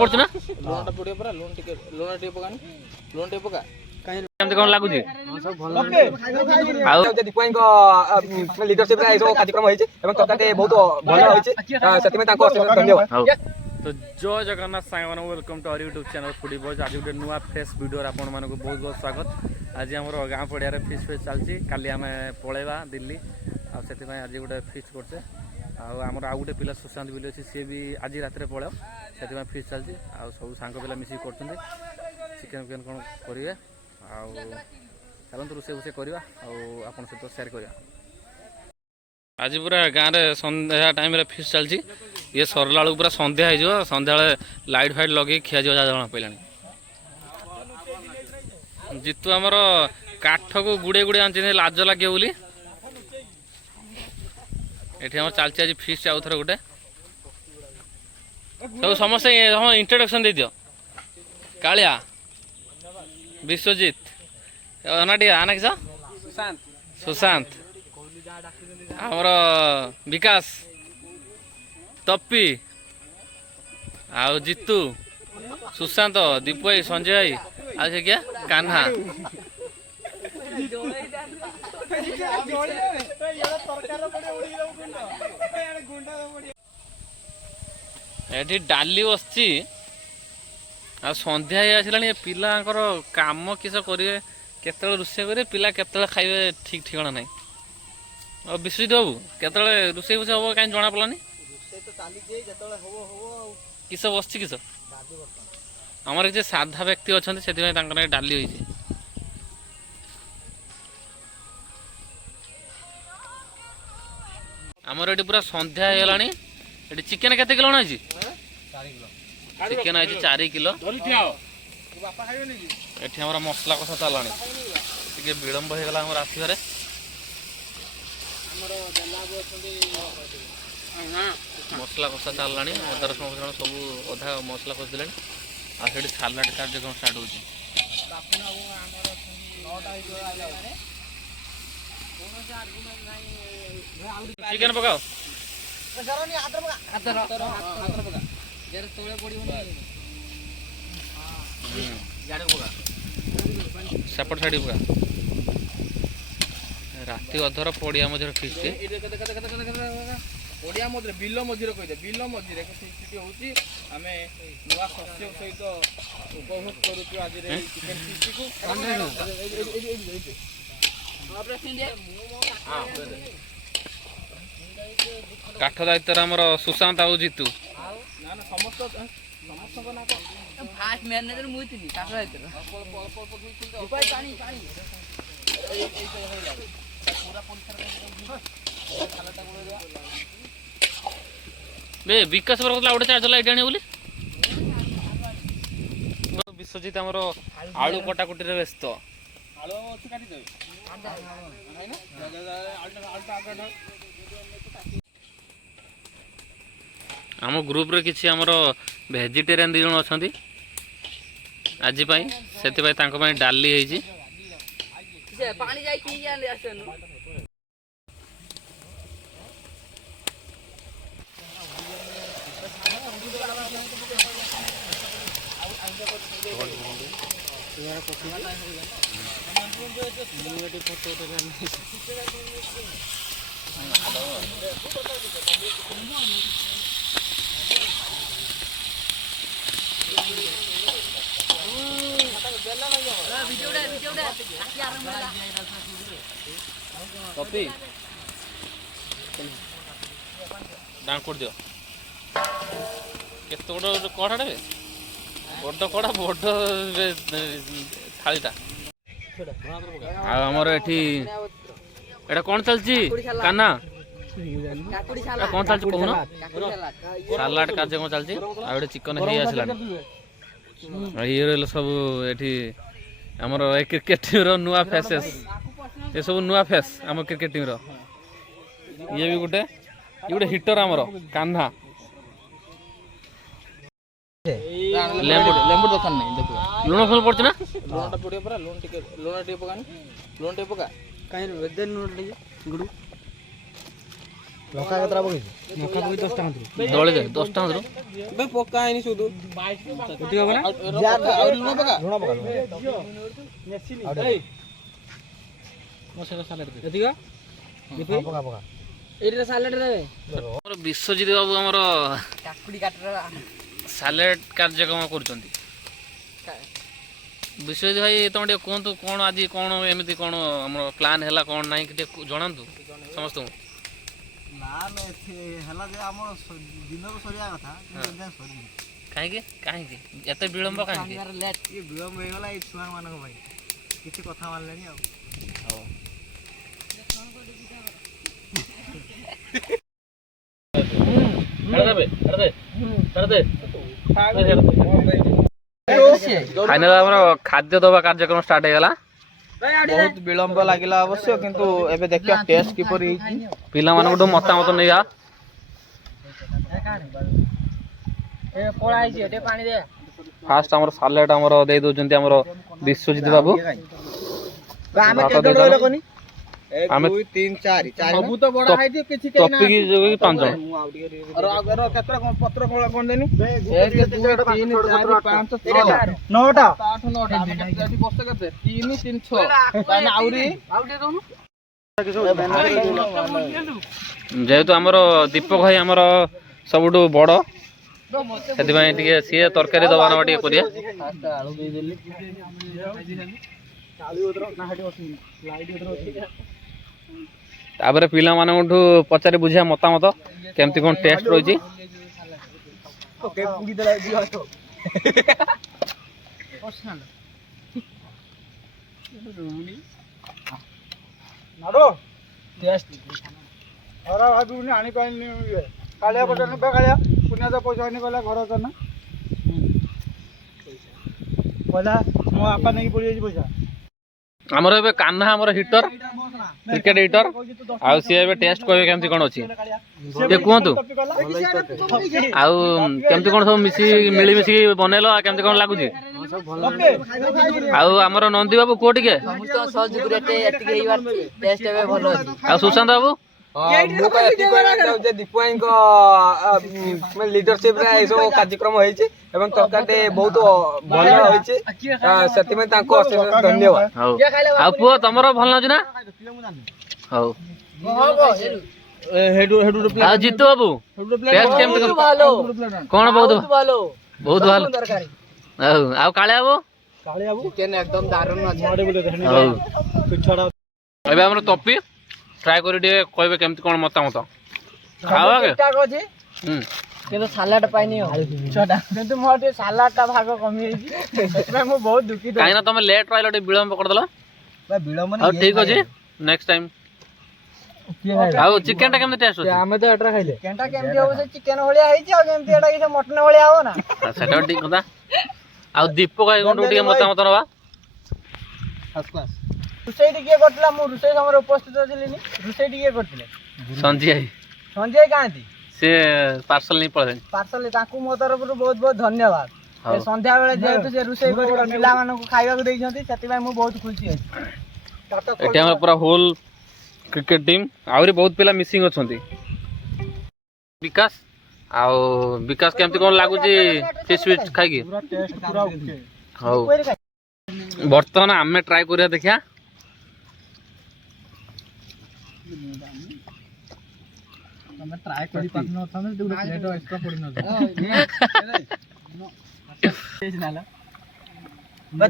ପଡୁଛି ନା ଲୁଣଟା ପଡ଼ିବ ପରା ଲୁଣ ଟିକେ ପକାନି ଲୁଣ ଟିକେ ପକା କେମିତି କଣ ଲାଗୁଛି ଆଉ ଦୀପଙ୍କ ଲିଡରସିପରେ ଏ ସବୁ କାର୍ଯ୍ୟକ୍ରମ ହେଇଛି ଏବଂ ତରକାରୀ ବହୁତ ଭଲ ହେଇଛି ସେଥିପାଇଁ ତାଙ୍କୁ ଅଶେଷ ଧନ୍ୟବାଦ। ତ ଜୟ ଜଗନ୍ନାଥ ସାଙ୍ଗମାନଙ୍କୁ welcome to our YouTube channel foodie buzz. ଆଜି ଗୋଟେ ନୂଆ ଫ୍ରେଶ୍ ଭିଡ଼ିଓରେ ଆପଣମାନଙ୍କୁ ବହୁତ ବହୁତ ସ୍ୱାଗତ। ଆଜି ଆମର ଗାଁ ପଡ଼ିଆରେ ଫିଷ୍ଟ ଚାଲିଛି, କାଲି ଆମେ ପଳେଇବା ଦିଲ୍ଲୀ, ଆଉ ସେଥିପାଇଁ ଆଜି ଗୋଟେ ଫିଷ୍ଟ କରୁଛେ। ଆଉ ଆମର ଆଉ ଗୋଟେ ପିଲା ସୁଶାନ୍ତ ବୋଲି ଅଛି, ସିଏ ବି ଆଜି ରାତିରେ ପଳେଇବ, ସେଥିପାଇଁ ଫିଷ୍ଟ ଚାଲିଛି। ଆଉ ସବୁ ସାଙ୍ଗ ପିଲା ମିଶିକି କରୁଛନ୍ତି, ଚିକେନ୍ ଫିକେନ୍ କ'ଣ କରିବେ, ଆଉ ଚାଲନ୍ତୁ ରୋଷେଇ କରିବା ଆଉ ଆପଣଙ୍କ ସହିତ ସେୟାର କରିବା। ଆଜି ପୁରା ଗାଁରେ ସନ୍ଧ୍ୟା ଟାଇମ୍ରେ ଫିଷ୍ଟ ଚାଲିଛି, ଇଏ ସରିଲା ବେଳକୁ ପୁରା ସନ୍ଧ୍ୟା ହେଇଯିବ। ସନ୍ଧ୍ୟାବେଳେ ଲାଇଟ୍ ଫାଇଟ୍ ଲଗେଇକି ଖିଆଯିବ ଯାହା ଜଣା ପଡ଼ିଲାଣି। ଜିତୁ ଆମର କାଠକୁ ଗୁଡ଼େଇ ଗୁଡ଼େଇ ଆଣିଛନ୍ତି ଲାଜ ଲାଗିବ ବୋଲି। ଏଠି ଆମର ଚାଲିଛି ଆଜି ଫିଷ୍ଟ ଆଉ ଥରେ ଗୋଟେ। ସବୁ ସମସ୍ତେ ହଁ ଇଣ୍ଟ୍ରୋଡକ୍ସନ୍ ଦେଇଦିଅ। କାଳିଆ, ବିଶ୍ୱଜିତ, ଅନାଟିଆ ଆନା କିସ ସୁଶାନ୍ତ, ଆମର ବିକାଶ, ତପି, ଆଉ ଜିତୁ, ସୁଶାନ୍ତ, ଦୀପୁ ଭାଇ, ସଞ୍ଜୟ ଭାଇ, ଆଉ ସେ କିଏ କାହ୍ନା। ଏଠି ଡାଲି ବସିଛି, ଆଉ ସନ୍ଧ୍ୟା ହେଇ ଆସିଲାଣି। ପିଲାଙ୍କର କାମ କିସ କରିବେ, କେତେବେଳେ ରୋଷେଇ କରିବେ, ପିଲା କେତେବେଳେ ଖାଇବେ ଠିକ୍ ଠିକଣା ନାହିଁ। ଆଉ ବିଶ୍ୱଜିତ ବାବୁ କେତେବେଳେ ରୋଷେଇ ଫୋଷେଇ ହବ କାହିଁ ଜଣା ପଡ଼ିଲାନି। କିସ ବସିଛି କିସ? ଆମର କିଛି ସାଧା ବ୍ୟକ୍ତି ଅଛନ୍ତି, ସେଥିପାଇଁ ତାଙ୍କ ନାଇଁ ଡାଲି ହେଇଛି। ଆମର ଏଠି ପୁରା ସନ୍ଧ୍ୟା ହେଇଗଲାଣି। ଏଠି ଚିକେନ କେତେ କିଲୋ ହେଇଛି? ଚିକେନ ହେଇଛି 4 କିଲୋ। ଏଠି ଆମର ମସଲା କଷା ଚାଲିଲାଣି, ଟିକେ ବିଳମ୍ବ ହେଇଗଲା ଆମର ଆସିବାରେ। ମସଲା କଷା ଚାଲିଲାଣି, ଅଦା ରସୁଣ ସବୁ ଅଧା ମସଲା କଷି ଦେଲେଣି। ଆଉ ସେଠି ସାଲାଡ କାର୍ଯ୍ୟକ୍ରମ ଷ୍ଟାର୍ଟ ହେଉଛି। ଚିକେନ ପକାଅ, ସେପଟ ସାଇଡ୍ ପକା। ରାତି ଅଧର ପଡ଼ିଆ ମଝିରେ ଫିଷ୍ଟ, ପଡ଼ିଆ ମଝିରେ ବିଲ ମଝିରେ କହିଦେ, ବିଲ ମଝିରେ ଫିଷ୍ଟ ହେଉଛି। ଆମେ ନୂଆ ଶସ୍ୟ ସହିତ ଉପଭୋଗ କରୁଛୁ ଆଜିର ଏଇ ଚିକେନ୍ ଫିଷ୍ଟକୁ। କାଠ ଦାୟିତ୍ୱରେ ଆମର ସୁଶାନ୍ତ ଆଉ ଜିତୁ। ନା ସମସ୍ତଙ୍କ ନାଁ ଫାଷ୍ଟ ମ୍ୟାନେଜର ମୁଁ ଥିଲି କାଠ ଦାୟିତ୍ୱରେ। ବିକାଶ କହୁଥିଲା ଗୋଟେ ଚାର୍ଜର ଲାଇଟ୍ ଆଣିବ ବୋଲି। ବିଶ୍ୱଜିତ ଆମର ଆଳୁ କଟାକୁଟିରେ ବ୍ୟସ୍ତ। ଆମ ଗ୍ରୁପରେ କିଛି ଆମର ଭେଜିଟେରିଆନ୍ 2 ଜଣ ଅଛନ୍ତି ଆଜି ପାଇଁ, ସେଥିପାଇଁ ତାଙ୍କ ପାଇଁ ଡାଲି ହେଇଛି। ପାଣି ଯାଇ ପିଇକି ଆସିଲୁ। କପି ଡାଙ୍କ କରିଦିଅ। କେତେ ବଡ଼ କଢ଼ାଟା ବେ, ବଡ଼ କଢ଼ା, ବଡ଼ ଥାଳିଟା। ଆଉ ଆମର ଏଠି ଏଇଟା କ'ଣ ଚାଲିଛି କାହ୍ନା? କ'ଣ ଚାଲିଛି କହୁନ? ସାଲାଡ କାର୍ଯ୍ୟକ୍ରମ ଚାଲିଛି, ଆଉ ଗୋଟେ ଚିକେନ ହେଇ ଆସିଲାଣି। ଇଏ ରହିଲେ ସବୁ ଏଠି ଆମର ଏ କ୍ରିକେଟ ଟିମ୍ର ନୂଆ ଫେସେସ୍, ଏସବୁ ନୂଆ ଫେସ୍ ଆମ କ୍ରିକେଟ ଟିମ୍ର। ଇଏ ବି ଗୋଟେ ହିଟର ଆମର କାହ୍ନା। ଲେମ୍ବୁ ଦୋକାନ ନାହିଁ, ଦେଖ ଲୁଣ ଫୁଣ ପଡୁଛି ନା? ଲୁଣଟା ପଡ଼ିବ ପରା ଲୁଣ ଟିକେ ପକାନି ଲୁଣ ଟିକେ ପକା। କାହିଁ ଲଙ୍କା କେତେଟା ପକେଇଛୁ? ଲଙ୍କା ପକେଇ 10 ଟଙ୍କା ଦଳି ଦେ 10 ଟଙ୍କା ଦରୁ ବେ ପକା ହେଇନି ସୁଦୁ ଏତିକି ହବ ନା? ଆଉ ଲୁଣ ପକା। ଲୁଣ ପକା। ନେସିନି। ମୋ ସେଟା ସାଲାଡ ଦେ। ଏତିକି? ପକା ପକା। ଏଇଟା ସାଲାଡ ଦେବେ ଆମର ବିଶ୍ୱଜିତ ବାବୁ ଆମର କାକୁଡି କାଟର ସାଲାଡ କାର୍ଯ୍ୟକ୍ରମ କରୁଛନ୍ତି। ବିଶ୍ୱଜିତ ଭାଇ ତମେ ଟିକେ କୁହନ୍ତୁ କ'ଣ ଆଜି କ'ଣ ଏମିତି କ'ଣ ଆମର ପ୍ଲାନ୍ ହେଲା କ'ଣ ନାହିଁ ଟିକେ ଜଣାନ୍ତୁ ସମସ୍ତଙ୍କୁ। ହେଲା ଯେ ଆମ ଦିନରୁ ସରିବା କଥା ସରିନି। କାହିଁକି କାହିଁକି ଏତେ ବିଳମ୍ବ କାହିଁକି? ଟିକେ ବିଳମ୍ବ ହେଇଗଲା ଏଇ ଛୁଆମାନଙ୍କ ପାଇଁ କିଛି କଥା ମାନିଲେନି ଆଉ। ହଉ ଫାଇନାଲ ଆମର ଖାଦ୍ୟ ଦବା କାର୍ଯ୍ୟକ୍ରମ ଷ୍ଟାର୍ଟ ହେଇଗଲା। ବହୁତ ବିଳମ୍ବ ଲାଗିଲା ଅବଶ୍ୟ କିନ୍ତୁ ଏବେ ଦେଖିବା ଟେଷ୍ଟ କିପରି ହେଇଛି। ପିଲାମାନଙ୍କଠୁ ମତାମତ ନେଇବା। ଫାଷ୍ଟ ଆମର ସାଲାଡ ଆମର ଦେଇ ଦଉଛନ୍ତି ଆମର ବିଶ୍ୱଜିତ ବାବୁ। ଭାତ ଦେଇଦେଲ। ଆମେ 2 3 4 ସବୁ ତ ବଡ ହେଇଛି କିଛି କେହି ଟପିକି ଯୋଗୀ 5 ଜଣ। କେତେଟା ପତ୍ର କଣ ଦେନି 1 2 3 4 5 6 9ଟା 8 9ଟା ଏଠି ବସ୍ତେ କେତେ 3 3 6 ତାହେଲେ ଆହୁରି ଯେହେତୁ ଆମର ଦୀପକ ଭାଇ ଆମର ସବୁଠୁ ବଡ ସେଥିପାଇଁ ଟିକେ ସିଏ ତରକାରୀ ଦବା ନେବା ଟିକେ କରିବା। ଆଳୁ ଦେଇଦେଲି ତାପରେ ପିଲାମାନଙ୍କଠୁ ପଚାରି ବୁଝିବା ମତାମତ କେମିତି କ'ଣ ଟେଷ୍ଟ ରହିଛି। ଆଣିପାରିନି କାଳିଆ ପଚାର କାଳିଆ ପୁଣିଆ ତ ପଇସା ଆଣି ଗଲା ଘର ତ ନା ପଇସା ମୋ ବାପା ନେଇକି ପଡ଼ିଯାଇଛି ପଇସା। ଆମର ଏବେ କାହ୍ନା ଆମର ହିଟର କ୍ରିକେଟ ହିଟର ଆଉ ସିଏ ଏବେ ଟେଷ୍ଟ କହିବେ କେମିତି କ'ଣ ଅଛି ଟିକେ କୁହନ୍ତୁ। ଆଉ କେମିତି କ'ଣ ସବୁ ମିଳିମିଶିକି ବନେଇଲ ଆଉ କେମିତି କ'ଣ ଲାଗୁଛି? ଆଉ ଆମର ନନ୍ଦୀ ବାବୁ କୁହ ଟିକେ। ଆଉ ସୁଶାନ୍ତ ବାବୁ ମୁଁ ଏତିକି କହିବାକୁ ଚାହୁଁଛି ଯେ ଦୀପୁ ଭାଇଙ୍କ ଲିଡରସିପ ରେ ଏସବୁ କାର୍ଯ୍ୟକ୍ରମ ହେଇଛି ଏବଂ ତରକାରୀ ବହୁତ ଭଲ ହେଇଛି ସେଥିପାଇଁ ତାଙ୍କୁ ଅଶେଷ ଧନ୍ୟବାଦ। ହଉ ଆଉ ପୁଅ ତମର ଭଲ ଲାଗୁଛି ନା? ହଉ ଆଉ ଜିତୁ ବାବୁ ଟେଷ୍ଟ କେମିତି କ'ଣ? ବହୁତ ଭଲ ବହୁତ ଭଲ। ହଉ ଆଉ କାଳିଆ ବାବୁ? ହଉ ଏବେ ଆମର ତପି ଟ୍ରାଏ କରି ଟିକେ କହିବେ କେମିତି କ'ଣ ମତାମତ। ଖାଅ ଆଗେ। କିନ୍ତୁ ସାଲାଡ ପାଇନି କିନ୍ତୁ ମୋର ଟିକେ ସାଲାଡ ଟା ଭାଗ କମି ଯାଇଛି ସେଥିପାଇଁ ମୁଁ ବହୁତ ଦୁଃଖିତ। କାହିଁକି ନା ତମେ ଲେଟ୍ ରହିଲ ଟିକେ ବିଳମ୍ବ କରିଦେଲ। ବିଳମ୍ବ ହଉ ଠିକ ଅଛି ନେକ୍ସଟ ଟାଇମ୍। ଆଉ ଚିକେନ ଟା କେମିତି ଟେଷ୍ଟ ଅଛି? ଆମେ ତ ଏଟା ଖାଇଲେ ଚିକେନଟା କେମିତି ହବ ସେ ଚିକେନ ଭଳିଆ ହେଇଛି ଆଉ କେମିତି ଏଟା କିଛି ମଟନ ଭଳିଆ ହବ ନା? ସେଟା ଠିକ କଥା। ଆଉ ଦୀପକ ଭାଇଙ୍କଠୁ ଟିକେ ମତାମତ ନେବା। ରୋଷେଇଟି କିଏ କରିଥିଲା? ମୁଁ ରୋଷେଇ ସମୟରେ ଉପସ୍ଥିତ ଥିଲିନି। ରୋଷେଇଟି କିଏ କରିଥିଲେ? ସଞ୍ଜୟ ଭାଇ ସଞ୍ଜୟ କାହାନ୍ତି? ସେ ପାର୍ସଲ ନେଇ ପଳେଇଲେଣି। ପାର୍ସଲ ତାଙ୍କୁ ମୋ ତରଫରୁ ବହୁତ ବହୁତ ଧନ୍ୟବାଦ। ହଉ। ସନ୍ଧ୍ୟା ବେଳେ ଯେହେତୁ ସେ ରୋଷେଇ କରି ପିଲାମାନଙ୍କୁ ଖାଇବାକୁ ଦେଇଛନ୍ତି ସେଥିପାଇଁ ମୁଁ ବହୁତ ଖୁସି ଅଛି। ଏଠି ଆମର ପୁରା ହୋଲ କ୍ରିକେଟ ଟିମ୍ ଆହୁରି ବହୁତ ପିଲା ମିସିଂ ଅଛନ୍ତି। ବିକାଶ ଆଉ ବିକାଶ କେମିତି କ'ଣ ଲାଗୁଛି ଫିସ୍ ଫିସ୍ ଖାଇକି? ହଉ ବର୍ତ୍ତମାନ ଆମେ ଟ୍ରାଏ କରିବା ଦେଖିଆ। ତମେ ଟ୍ରାଏ କରି ପାରୁନଥାନ୍ତେ ଗୋଟେ ପ୍ଲେଟ ଏକ୍ସଟ୍ରା ପଡ଼ିନଥାନ୍ତା।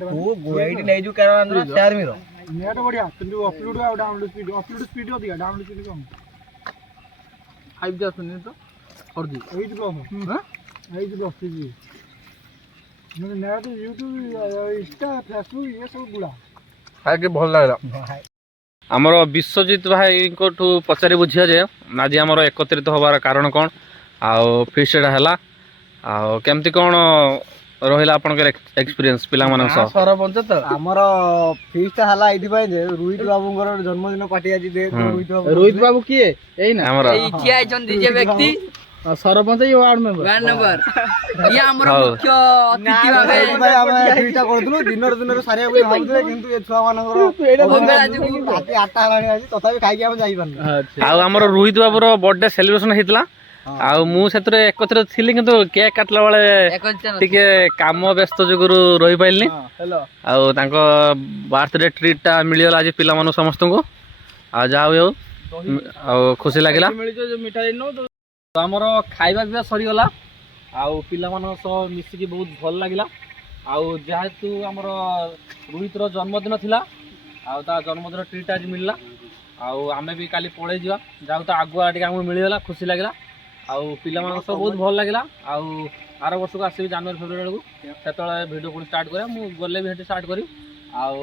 ତୁ ଗୋଇଟି ନେଇଛୁ କାରଣ ସେୟାର ମିର ନେଟ୍ ବଢିଆ କିନ୍ତୁ ଅପଲୋଡ ଆଉ ଡାଉନଲୋଡ ସ୍ପିଡ ଅଧିକା ଡାଉନଲୋଡ ସ୍ପିଡ କମ 5G ଆସୁନି ତ 4G ଏଇଠି କମ ଏଇଠି ବସିଛି ମାନେ ନେଟ୍ ୟୁଟ୍ୟୁବ ଇନଷ୍ଟା ଫେସବୁକ ଇଏ ସବୁ ଗୁଡା ଖାଇକି ଭଲ ଲାଗିଲା। ଆମର ବିଶ୍ୱଜିତ ଭାଇଙ୍କଠୁ ପଚାରି ବୁଝିବା ଯେ ଆଜି ଆମର ଏକତ୍ରିତ ହେବାର କାରଣ କ'ଣ ଆଉ ଫିଷ୍ଟଟା ହେଲା ଆଉ କେମିତି କ'ଣ ରହିଲା ଆପଣଙ୍କର ଏକ୍ସପିରିଏନ୍ସ ପିଲାମାନଙ୍କ ସହ? ସରପଞ୍ଚ ତ ଆମର ଫିଷ୍ଟ ହେଲା ଏଇଥିପାଇଁ ଯେ ରୋହିତ ବାବୁଙ୍କର ଜନ୍ମଦିନ ପାର୍ଟି ଆଜି ରୋହିତ ବାବୁ କିଏ? ଏଇ ନା ଆମର ଏଇ ଠିଆ ହେଇଛନ୍ତି ଯେ ବ୍ୟକ୍ତି ସରପଞ୍ଚ ଇଏ ୱାର୍ଡ ମେମ୍ବର ଇଏ ଆମର ହଉ। ମୁଖ୍ୟ ଅତିଥି ଭାବେ ଭାଇ ଆମେ ଦୁଇଟା କରୁଥିଲୁ ଦିନରେ ସାରିବାକୁ ବୋଲି ଭାବୁଥିଲେ କିନ୍ତୁ ଏ ଛୁଆ ମାନଙ୍କର ରାତି 8ଟା ହେଲାଣି ଆଜି ତଥାପି ଖାଇକି ଆମେ ଯାଇପାରୁନୁ। ଆଉ ଆମର ରୋହିତ ବାବୁର ବର୍ଥଡେ ସେଲିବ୍ରେସନ ହେଇଥିଲା ଆଉ ମୁଁ ସେଥିରେ ଏକତ୍ର ଥିଲି କିନ୍ତୁ କେକ୍ କାଟିଲା ବେଳେ ଟିକେ କାମ ବ୍ୟସ୍ତ ଯୋଗୁରୁ ରହିପାରିଲିନି ଆଉ ତାଙ୍କ ବାର୍ଥଡେ ଟ୍ରିଟ୍ ଟା ମିଳିଗଲା ଆଜି ପିଲାମାନଙ୍କୁ ସମସ୍ତଙ୍କୁ ଆଉ ଯାହା ହଉ ଆଉ ଖୁସି ଲାଗିଲା। ତ ଆମର ଖାଇବା ପିଇବା ସରିଗଲା ଆଉ ପିଲାମାନଙ୍କ ସହ ମିଶିକି ବହୁତ ଭଲ ଲାଗିଲା ଆଉ ଯେହେତୁ ଆମର ରୋହିତର ଜନ୍ମଦିନ ଥିଲା ଆଉ ତା ଜନ୍ମଦିନ ଟ୍ରିଟ୍ ଆଜି ମିଳିଲା ଆଉ ଆମେ ବି କାଲି ପଳେଇ ଯିବା ଯାହା ତ ଆଗୁଆ ଟିକେ ଆମକୁ ମିଳିଗଲା ଖୁସି ଲାଗିଲା ଆଉ ପିଲାମାନଙ୍କ ସହ ବହୁତ ଭଲ ଲାଗିଲା ଆଉ ଆର ବର୍ଷକୁ ଆସିବି ଜାନୁଆରୀ ଫେବୃଆରୀ ବେଳକୁ ସେତେବେଳେ ଭିଡ଼ିଓ ପୁଣି ଷ୍ଟାର୍ଟ କରିବା ମୁଁ ଗଲେ ବି ସେଠି ଷ୍ଟାର୍ଟ କରିବି ଆଉ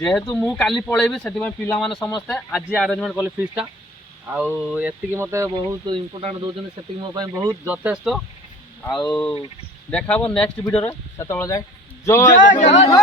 ଯେହେତୁ ମୁଁ କାଲି ପଳେଇବି ସେଥିପାଇଁ ପିଲାମାନେ ସମସ୍ତେ ଆଜି ଆରେଞ୍ଜମେଣ୍ଟ କଲେ ଫିସ୍ଟା ଆଉ ଏତିକି ମୋତେ ବହୁତ ଇମ୍ପୋର୍ଟାଣ୍ଟ ଦେଉଛନ୍ତି ସେତିକି ମୋ ପାଇଁ ବହୁତ ଯଥେଷ୍ଟ ଆଉ ଦେଖା ହବ ନେକ୍ସଟ ଭିଡ଼ିଓରେ ସେତେବେଳେ ଯାଏ ଜୟ ଜଗନ୍ନାଥ।